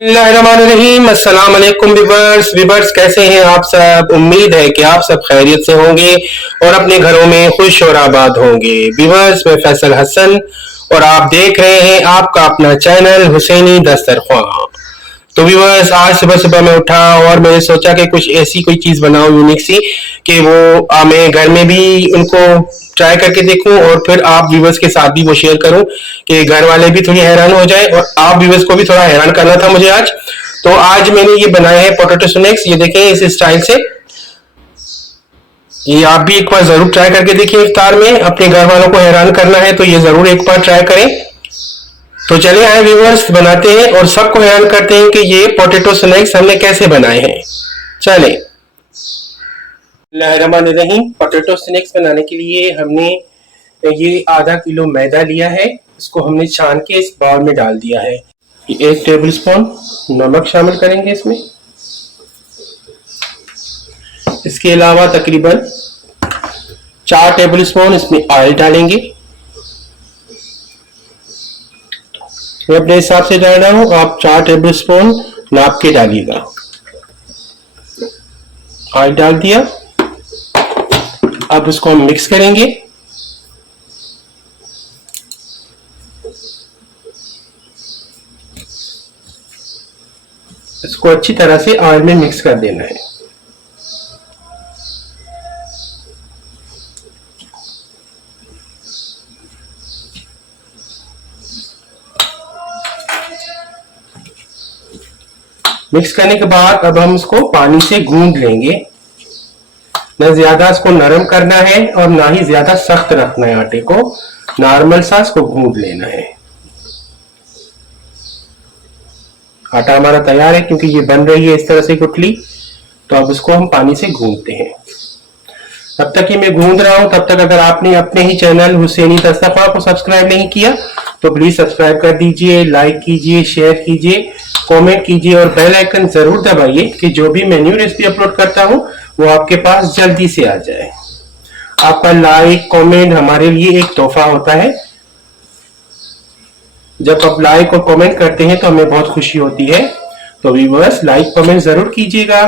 बिस्मिल्लाहिर्रहमानिर्रहीम। अस्सलाम वालेकुम विवर्स कैसे हैं आप सब। उम्मीद है कि आप सब खैरियत से होंगे और अपने घरों में खुश और आबाद होंगे। विवर्स, मैं फैसल हसन और आप देख रहे हैं आपका अपना चैनल हुसैनी दस्तरख्वां। तो व्यूअर्स, आज सुबह सुबह मैं उठा और मैंने सोचा कि कुछ ऐसी कोई चीज बनाऊं यूनिक सी कि वो मैं घर में भी उनको ट्राई करके देखूं और फिर आप व्यूअर्स के साथ भी वो शेयर करूं कि घर वाले भी थोड़ी हैरान हो जाए और आप व्यूअर्स को भी थोड़ा हैरान करना था मुझे आज। तो आज मैंने ये बनाया है पोटैटो स्नैक्स। ये देखें इस स्टाइल से। ये आप भी एक बार जरूर ट्राई करके देखिए। इफ्तार में अपने घर वालों को हैरान करना है तो ये जरूर एक बार ट्राई करें। तो चलिए आए व्यूअर्स, बनाते हैं और सबको हैरान करते हैं कि ये पोटैटो स्नैक्स हमने कैसे बनाए हैं। चले। बिस्मिल्लाहिर्रहमानिर्रहीम। पोटैटो स्नैक्स बनाने के लिए हमने ये आधा किलो मैदा लिया है। इसको हमने छान के इस बाउल में डाल दिया है। 1 टेबल स्पून नमक शामिल करेंगे इसमें। इसके अलावा तकरीबन 4 टेबल स्पून इसमें ऑयल डालेंगे। मैं अपने हिसाब से डाल रहा हूं, आप 4 टेबल स्पून नाप के डालिएगा। ऑयल डाल दिया। अब इसको हम मिक्स करेंगे। इसको अच्छी तरह से ऑयल में मिक्स कर देना है। मिक्स करने के बाद अब हम इसको पानी से गूंद लेंगे। न ज्यादा इसको नरम करना है और ना ही ज्यादा सख्त रखना है आटे को। नॉर्मल सा इसको गूंद लेना है। आटा हमारा तैयार है क्योंकि ये बन रही है इस तरह से गुठली। तो अब इसको हम पानी से गूंदते हैं। तब तक कि मैं गूंद रहा हूं तब तक अगर आपने अपने ही चैनल हुसैनी दस्तरख्वां को सब्सक्राइब नहीं किया तो प्लीज सब्सक्राइब कर दीजिए, लाइक कीजिए, शेयर कीजिए, कमेंट कीजिए और बेल आइकन जरूर दबाइए कि जो भी मैं न्यू रेसिपी अपलोड करता हूं वो आपके पास जल्दी से आ जाए। आपका लाइक कमेंट हमारे लिए एक तोहफा होता है। जब आप लाइक और कमेंट करते हैं तो हमें बहुत खुशी होती है। तो व्यूअर्स, लाइक कमेंट जरूर कीजिएगा।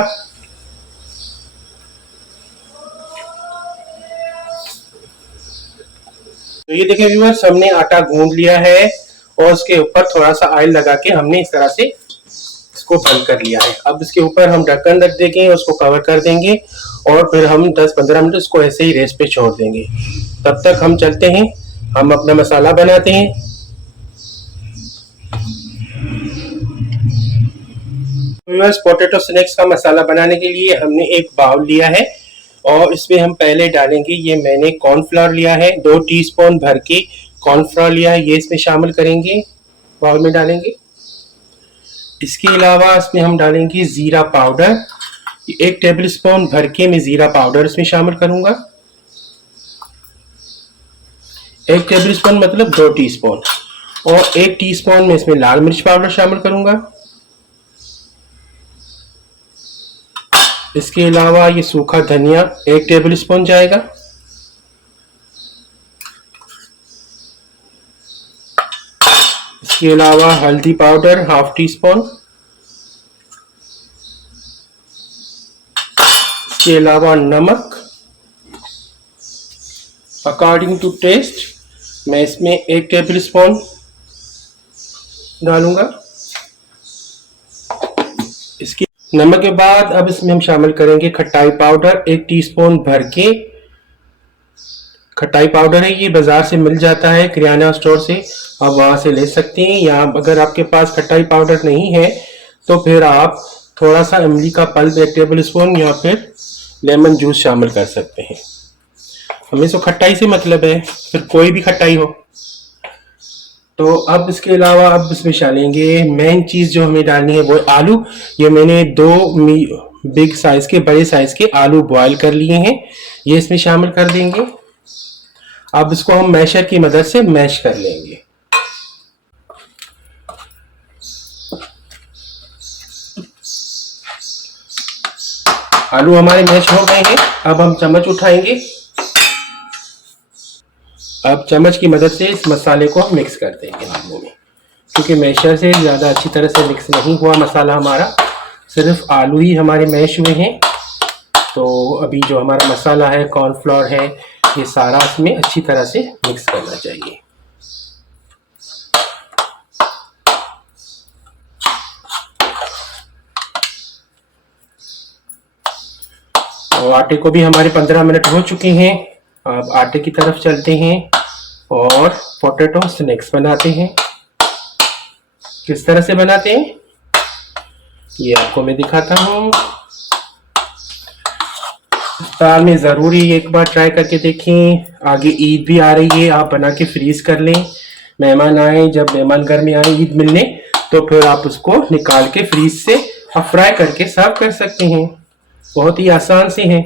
तो ये देखिए व्यूअर्स, हमने आटा गूंद लिया है और उसके ऊपर थोड़ा सा ऑयल लगा के हमने इस तरह से इसको बंद कर लिया है। अब इसके ऊपर हम ढक्कन रख देंगे, उसको कवर कर देंगे और फिर हम 10-15 मिनट इसको ऐसे ही रेस्ट पे छोड़ देंगे। तब तक हम चलते हैं, हम अपना मसाला बनाते हैं। व्यूअर्स, पोटैटो स्नैक्स का मसाला बनाने के लिए हमने एक बाउल लिया है और इसमें हम पहले डालेंगे, ये मैंने कॉर्नफ्लोर लिया है, 2 टीस्पून भर के कॉर्नफ्लोर लिया है, ये इसमें शामिल करेंगे, बाउल में डालेंगे। इसके अलावा इसमें हम डालेंगे जीरा पाउडर, 1 टेबल स्पून भर के मैं जीरा पाउडर इसमें शामिल करूंगा। 1 टेबल स्पून मतलब 2 टीस्पून। और 1 टीस्पून में इसमें लाल मिर्च पाउडर शामिल करूंगा। इसके अलावा ये सूखा धनिया 1 टेबल स्पून जाएगा। इसके अलावा हल्दी पाउडर 1/2 टीस्पून। इसके अलावा नमक अकॉर्डिंग टू टेस्ट मैं इसमें 1 टेबल स्पून डालूंगा। इसके नमक के बाद अब इसमें हम शामिल करेंगे खटाई पाउडर, 1 टीस्पून भर के खटाई पाउडर है। ये बाजार से मिल जाता है, किराना स्टोर से आप वहां से ले सकते हैं। या अगर आपके पास खटाई पाउडर नहीं है तो फिर आप थोड़ा सा इमली का पल्प 1 टेबल स्पून या फिर लेमन जूस शामिल कर सकते हैं। हमें तो खटाई से मतलब है, फिर कोई भी खटाई हो। तो अब इसके अलावा अब इसमें डालेंगे मेन चीज जो हमें डालनी है वो आलू। ये मैंने 2 बिग साइज के बड़े साइज के आलू बॉईल कर लिए हैं, ये इसमें शामिल कर देंगे। अब इसको हम मैशर की मदद से मैश कर लेंगे। आलू हमारे मैश हो गए हैं। अब हम चम्मच उठाएंगे। अब चम्मच की मदद से इस मसाले को हम मिक्स कर देंगे आलू में। क्योंकि मैशर से ज़्यादा अच्छी तरह से मिक्स नहीं हुआ मसाला हमारा, सिर्फ आलू ही हमारे मैश हुए हैं। तो अभी जो हमारा मसाला है, कॉर्नफ्लोर है, ये सारा इसमें अच्छी तरह से मिक्स करना चाहिए। और आटे को भी हमारे 15 मिनट हो चुके हैं। अब आटे की तरफ चलते हैं और पोटैटो स्नैक्स बनाते हैं। किस तरह से बनाते हैं ये आपको मैं दिखाता हूँ। साल में ज़रूरी एक बार ट्राई करके देखें। आगे ईद भी आ रही है, आप बना के फ्रीज कर लें। मेहमान आए, जब मेहमान घर में आए ईद मिलने, तो फिर आप उसको निकाल के फ्रीज से आप फ्राई करके सर्व कर सकते हैं। बहुत ही आसान से है।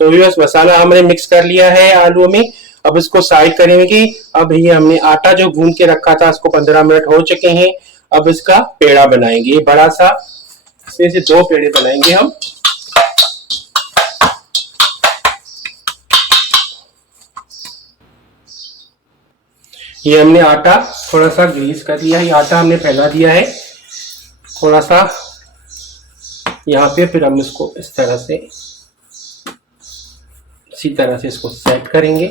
तो बस मसाला हमने मिक्स कर लिया है आलू में। अब इसको साइड करेंगे। अब ये हमने आटा जो गूंद के रखा था, उसको 15 मिनट हो चुके हैं। अब इसका पेड़ा बनाएंगे बड़ा सा, इसमें से 2 पेड़े बनाएंगे हम। ये हमने आटा थोड़ा सा ग्रीस कर लिया है, ये आटा हमने फैला दिया है थोड़ा सा यहाँ पे। फिर हम इसको इस तरह से, इसी तरह से इसको सेट करेंगे।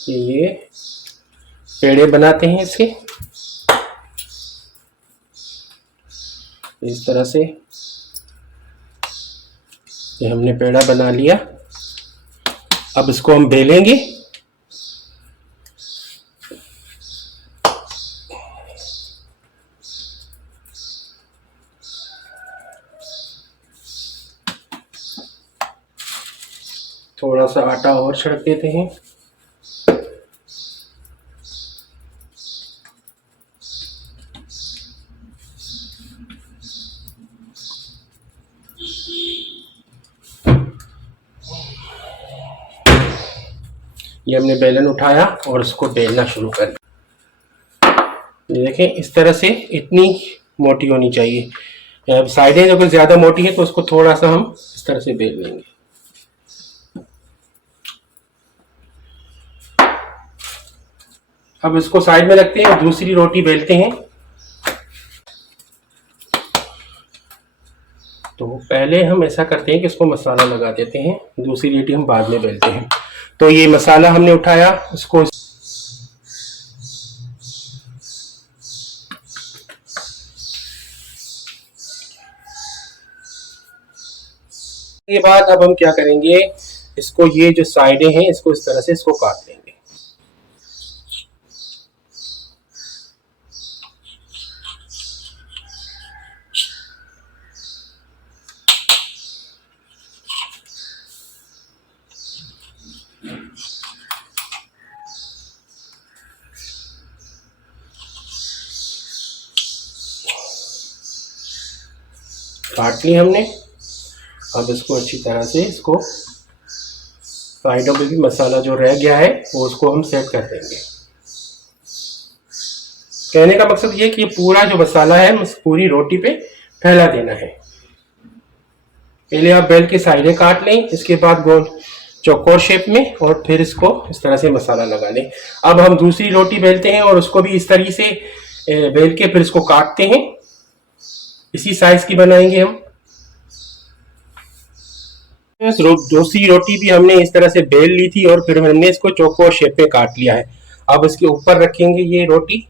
ये पेड़े बनाते हैं इसके, इस तरह से। ये हमने पेड़ा बना लिया। अब इसको हम बेलेंगे। थोड़ा सा आटा और छिड़क देते हैं। ये हमने बेलन उठाया और इसको बेलना शुरू कर दिया। ये देखें, इस तरह से इतनी मोटी होनी चाहिए। अब साइडें अगर ज़्यादा मोटी है तो उसको थोड़ा सा हम इस तरह से बेल लेंगे। अब इसको साइड में रखते हैं, दूसरी रोटी बेलते हैं। तो पहले हम ऐसा करते हैं कि इसको मसाला लगा देते हैं, दूसरी रोटी हम बाद में बेलते हैं। तो ये मसाला हमने उठाया, इसको के बाद अब हम क्या करेंगे, इसको ये जो साइडें हैं इसको इस तरह से इसको काट लेंगे। काट ली हमने। अब इसको अच्छी तरह से, इसको साइडों पे भी मसाला जो रह गया है वो उसको हम सेट कर देंगे। कहने का मकसद ये कि पूरा जो मसाला है पूरी रोटी पे फैला देना है। पहले आप बेल की साइडें काट लें, इसके बाद गोल चौकोर शेप में, और फिर इसको इस तरह से मसाला लगा लें। अब हम दूसरी रोटी बेलते हैं और उसको भी इस तरीके से बेल के फिर इसको काटते हैं। इसी साइज की बनाएंगे हम। दूसरी रोटी भी हमने इस तरह से बेल ली थी और फिर हमने इसको चौकोर शेप में काट लिया है। अब इसके ऊपर रखेंगे ये रोटी,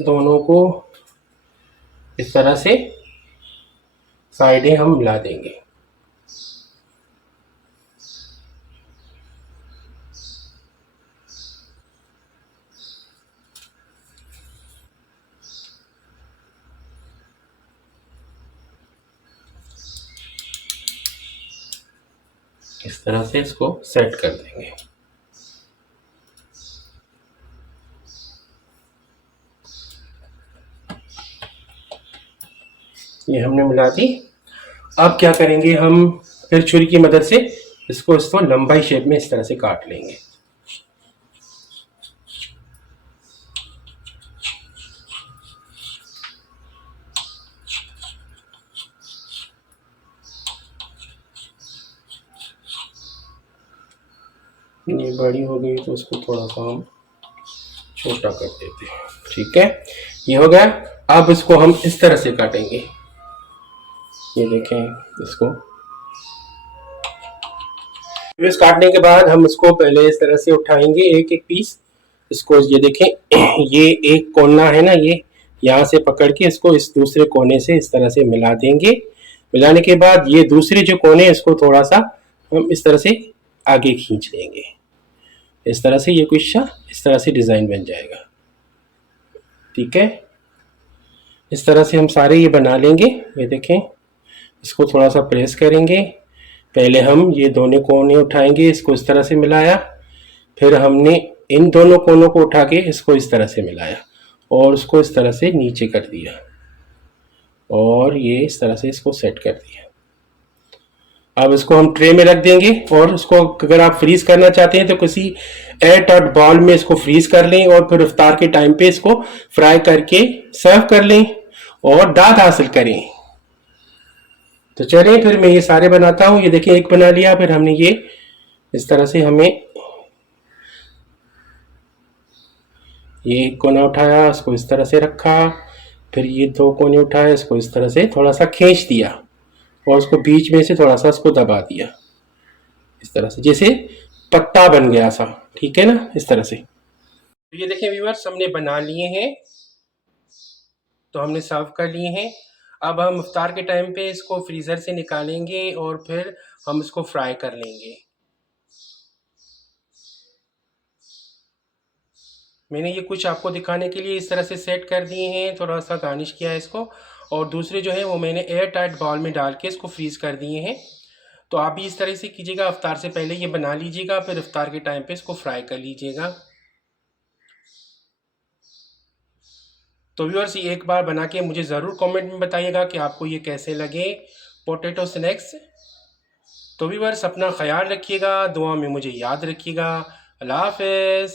दोनों को इस तरह से साइडें हम मिला देंगे। इस तरह से इसको सेट कर देंगे। ये हमने मिला दी। अब क्या करेंगे, हम फिर छुरी की मदद से इसको लंबाई शेप में इस तरह से काट लेंगे। ये बड़ी हो गई तो उसको थोड़ा सा हम छोटा कर देते हैं। ठीक है, ये हो गया। अब इसको हम इस तरह से काटेंगे। ये देखें, इसको पीस काटने के बाद हम इसको पहले इस तरह से उठाएंगे एक एक पीस। इसको ये देखें, ये एक कोना है ना, ये यहाँ से पकड़ के इसको इस दूसरे कोने से इस तरह से मिला देंगे। मिलाने के बाद ये दूसरे जो कोने इसको थोड़ा सा हम इस तरह से आगे खींच लेंगे। इस तरह से ये कुछ इस तरह से डिज़ाइन बन जाएगा। ठीक है, इस तरह से हम सारे ये बना लेंगे। ये देखें, इसको थोड़ा सा प्रेस करेंगे। पहले हम ये दोनों कोने उठाएंगे, इसको इस तरह से मिलाया, फिर हमने इन दोनों कोनों को उठा के इसको इस तरह से मिलाया और उसको इस तरह से नीचे कर दिया और ये इस तरह से इसको सेट कर दिया। अब इसको हम ट्रे में रख देंगे और उसको अगर आप फ्रीज करना चाहते हैं तो किसी एयर टाइट बाउल में इसको फ्रीज कर लें और फिर इफ्तार के टाइम पे इसको फ्राई करके सर्व कर लें और दाद हासिल करें। तो चलिए फिर मैं ये सारे बनाता हूँ। ये देखिए, एक बना लिया, फिर हमने ये इस तरह से हमें ये एक कोना उठाया, इसको इस तरह से रखा, फिर ये दो कोने उठाए, इसको इस तरह से थोड़ा सा खींच दिया और उसको बीच में से थोड़ा सा इसको दबा दिया इस तरह से, जैसे पत्ता बन गया सा। ठीक है ना, इस तरह से। तो ये देखें व्यूअर्स, हमने बना लिए हैं, तो हमने सर्व कर लिए हैं। अब हम इफ्तार के टाइम पे इसको फ्रीज़र से निकालेंगे और फिर हम इसको फ्राई कर लेंगे। मैंने ये कुछ आपको दिखाने के लिए इस तरह से सेट कर दिए हैं, थोड़ा सा गार्निश किया है इसको, और दूसरे जो है वो मैंने एयर टाइट बाउल में डाल के इसको फ्रीज़ कर दिए हैं। तो आप भी इस तरह से कीजिएगा, इफ्तार से पहले ये बना लीजिएगा, फिर इफ्तार के टाइम पे इसको फ्राई कर लीजिएगा। तो व्यूअर्स, ये एक बार बना के मुझे ज़रूर कमेंट में बताइएगा कि आपको ये कैसे लगे पोटैटो स्नैक्स। तो व्यूअर्स, अपना ख्याल रखिएगा, दुआ में मुझे याद रखिएगा। अल्लाह हाफ़िज़।